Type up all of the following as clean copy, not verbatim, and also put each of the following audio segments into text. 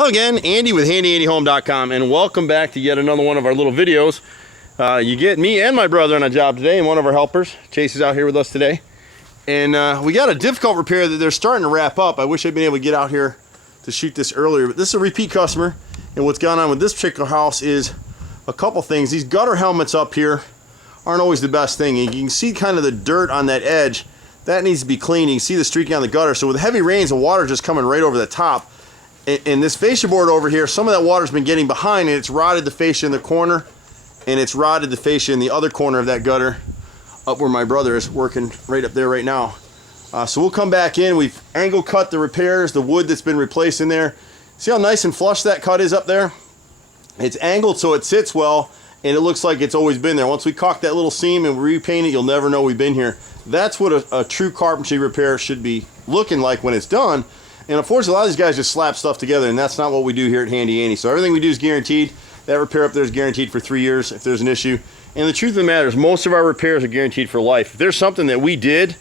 Hello again, Andy with HandyAndyHome.com, and welcome back to yet another one of our little videos. You get me and my brother on a job today, and one of our helpers, Chase, is out here with us today. And we got a difficult repair that they're starting to wrap up. I wish I'd been able to get out here to shoot this earlier, but this is a repeat customer, and what's gone on with this particular house is a couple things. These gutter helmets up here aren't always the best thing, and you can see kind of the dirt on that edge. That needs to be cleaned. You can see the streaking on the gutter, so with heavy rains, the water just coming right over the top. And this fascia board over here, some of that water's been getting behind, and it's rotted the fascia in the corner, and it's rotted the fascia in the other corner of that gutter, up where my brother is working right up there right now. So we'll come back in. We've angle cut the repairs, the wood that's been replaced in there. See how nice and flush that cut is up there? It's angled so it sits well, and it looks like it's always been there. Once we caulk that little seam and repaint it, you'll never know we've been here. That's what a true carpentry repair should be looking like when it's done. And unfortunately, a lot of these guys just slap stuff together, and that's not what we do here at Handy Andy. So everything we do is guaranteed. That repair up there is guaranteed for 3 years if there's an issue. And the truth of the matter is, most of our repairs are guaranteed for life. If there's something that we did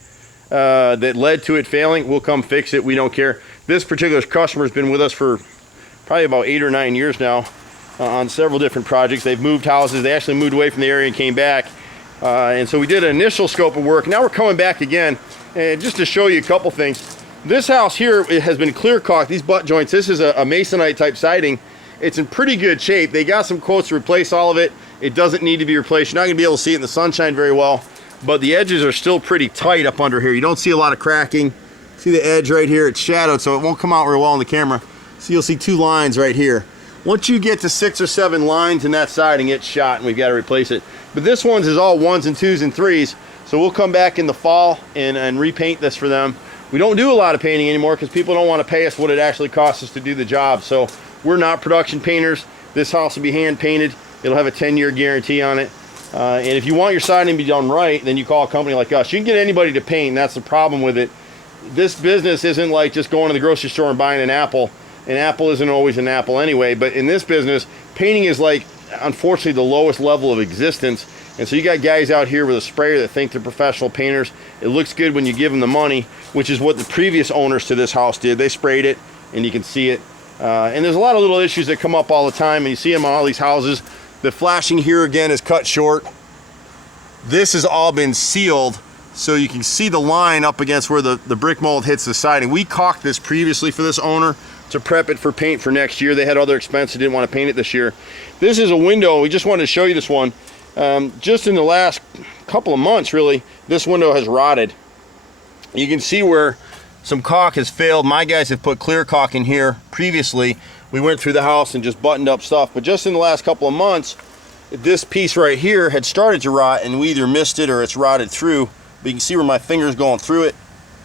that led to it failing, we'll come fix it. We don't care. This particular customer has been with us for probably about 8 or 9 years now on several different projects. They've moved houses. They actually moved away from the area and came back. And so we did an initial scope of work. Now we're coming back again, and just to show you a couple things. This house here, it has been clear caulked. These butt joints, this is a masonite type siding. It's in pretty good shape. They got some quotes to replace all of it. It doesn't need to be replaced. You're not gonna be able to see it in the sunshine very well, but the edges are still pretty tight up under here. You don't see a lot of cracking. See the edge right here, it's shadowed, so it won't come out real well on the camera. So you'll see 2 lines right here. Once you get to 6 or 7 lines in that siding, it's shot and we've got to replace it. But this one's is all 1s and 2s and 3s. So we'll come back in the fall and repaint this for them. We don't do a lot of painting anymore because people don't want to pay us what it actually costs us to do the job. So we're not production painters. This house will be hand painted. It'll have a 10-year guarantee on it. And if you want your siding to be done right, then you call a company like us. You can get anybody to paint, and that's the problem with it. This business isn't like just going to the grocery store and buying an apple. An apple isn't always an apple anyway, but in this business, painting is like, unfortunately, the lowest level of existence. And so you got guys out here with a sprayer that think they're professional painters. It looks good when you give them the money, which is what the previous owners to this house did. They sprayed it, and you can see it. And there's a lot of little issues that come up all the time, and you see them on all these houses. The flashing here again is cut short. This has all been sealed, so you can see the line up against where the brick mold hits the siding. We caulked this previously for this owner to prep it for paint for next year. They had other expenses, didn't want to paint it this year. This is a window. We just wanted to show you this one. Just in the last couple of months, really, this window has rotted. You can see where some caulk has failed. My guys have put clear caulk in here previously. We went through the house and just buttoned up stuff, but just in the last couple of months, this piece right here had started to rot, and we either missed it or it's rotted through. But you can see where my finger's going through it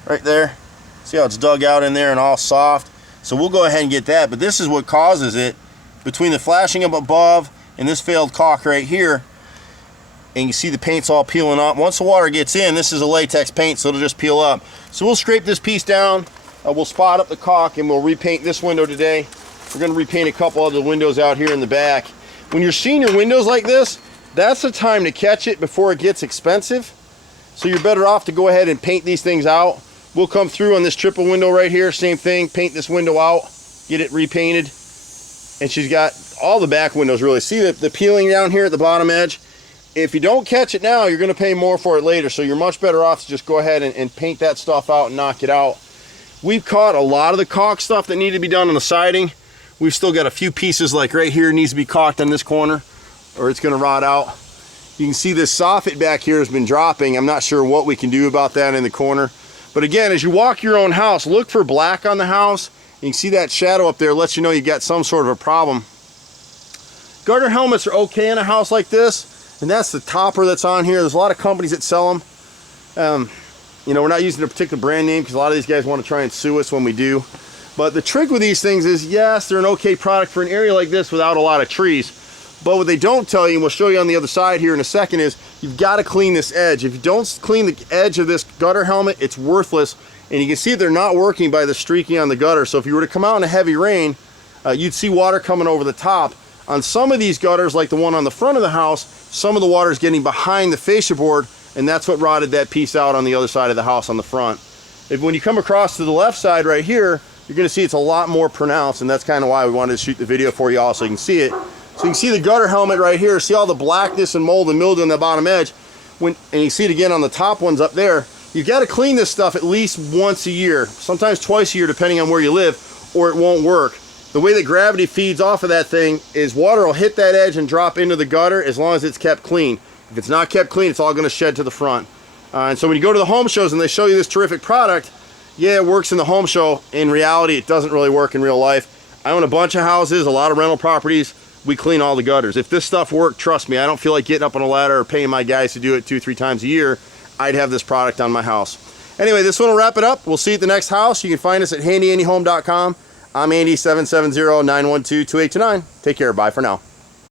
right there. See how it's dug out in there and all soft? So we'll go ahead and get that, but this is what causes it. Between the flashing up above and this failed caulk right here, and you see the paint's all peeling up. Once the water gets in, this is a latex paint, so it'll just peel up. So we'll scrape this piece down, we'll spot up the caulk, and we'll repaint this window today. We're gonna repaint a couple other windows out here in the back. When you're seeing your windows like this, that's the time to catch it before it gets expensive. So you're better off to go ahead and paint these things out. We'll come through on this triple window right here, same thing, paint this window out, get it repainted. And she's got all the back windows really. See the peeling down here at the bottom edge? If you don't catch it now, you're gonna pay more for it later. So you're much better off to just go ahead and paint that stuff out and knock it out. We've caught a lot of the caulk stuff that needed to be done on the siding. We've still got a few pieces like right here needs to be caulked on this corner or it's gonna rot out. You can see this soffit back here has been dropping. I'm not sure what we can do about that in the corner. But again, as you walk your own house, look for black on the house. You can see that shadow up there lets you know you got some sort of a problem. Gutter helmets are okay in a house like this, and that's the topper that's on here. There's a lot of companies that sell them. You know, we're not using a particular brand name because a lot of these guys want to try and sue us when we do. But the trick with these things is, yes, they're an okay product for an area like this without a lot of trees. But what they don't tell you, and we'll show you on the other side here in a second, is you've got to clean this edge. If you don't clean the edge of this gutter helmet, it's worthless. And you can see they're not working by the streaking on the gutter. So if you were to come out in a heavy rain, you'd see water coming over the top. On some of these gutters, like the one on the front of the house, some of the water is getting behind the fascia board, and that's what rotted that piece out on the other side of the house on the front. When you come across to the left side right here, you're going to see it's a lot more pronounced, and that's kind of why we wanted to shoot the video for you all so you can see it. So you can see the gutter helmet right here. See all the blackness and mold and mildew on the bottom edge. And you see it again on the top ones up there. You've got to clean this stuff at least once a year, sometimes twice a year depending on where you live, or it won't work. The way that gravity feeds off of that thing is water will hit that edge and drop into the gutter as long as it's kept clean. If it's not kept clean, it's all going to shed to the front. And so when you go to the home shows and they show you this terrific product, yeah, it works in the home show. In reality, it doesn't really work in real life. I own a bunch of houses, a lot of rental properties. We clean all the gutters. If this stuff worked, trust me, I don't feel like getting up on a ladder or paying my guys to do it 2-3 times a year. I'd have this product on my house. Anyway, this one will wrap it up. We'll see you at the next house. You can find us at handyandyhome.com. I'm Andy, 770-912-2829. Take care. Bye for now.